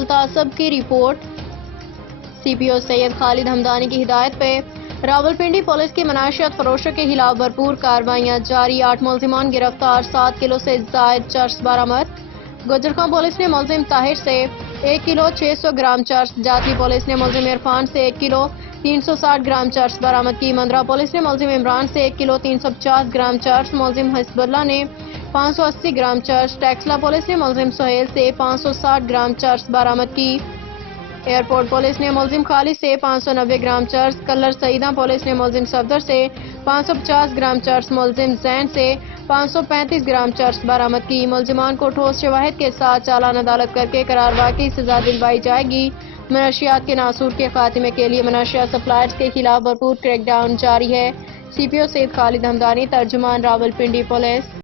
ابوالتعصب کی رپورٹ۔ سی پی او سید خالد ہمدانی کی ہدایت پہ راولپنڈی پولیس کی منشیات فروشوں کے خلاف بھرپور کارروائیاں جاری، 8 ملزمان گرفتار، 7 کلو سے زائد چرس برآمد۔ گجرخاں پولیس نے ملزم طاہر سے 1 کلو 600 گرام چرس، جاتی پولیس نے ملزم عرفان سے 1 کلو 360 گرام چرس برآمد کی۔ مندرا پولیس نے ملزم عمران سے 1 کلو 350 گرام چرس، ملزم حسب اللہ نے 580 گرام چرس، ٹیکسلا پولیس نے ملزم سہیل سے 560 گرام چرس برآمد کی۔ ایئرپورٹ پولیس نے ملزم خالد سے 590 گرام چرس، کلر سعیدہ پولیس نے ملزم صفدر سے 550 گرام چرس، ملزم زین سے 535 گرام چرس برآمد کی۔ ملزمان کو ٹھوس شواہد کے ساتھ چالان عدالت کر کے قرار واقعی سزا دلوائی جائے گی۔ منشیات کے ناسور کے خاتمے کے لیے منشیات سپلائرز کے خلاف بھرپور کریک ڈاؤن جاری ہے۔ سی پی او سید خالد ہمدانی، ترجمان راولپنڈی پولیس۔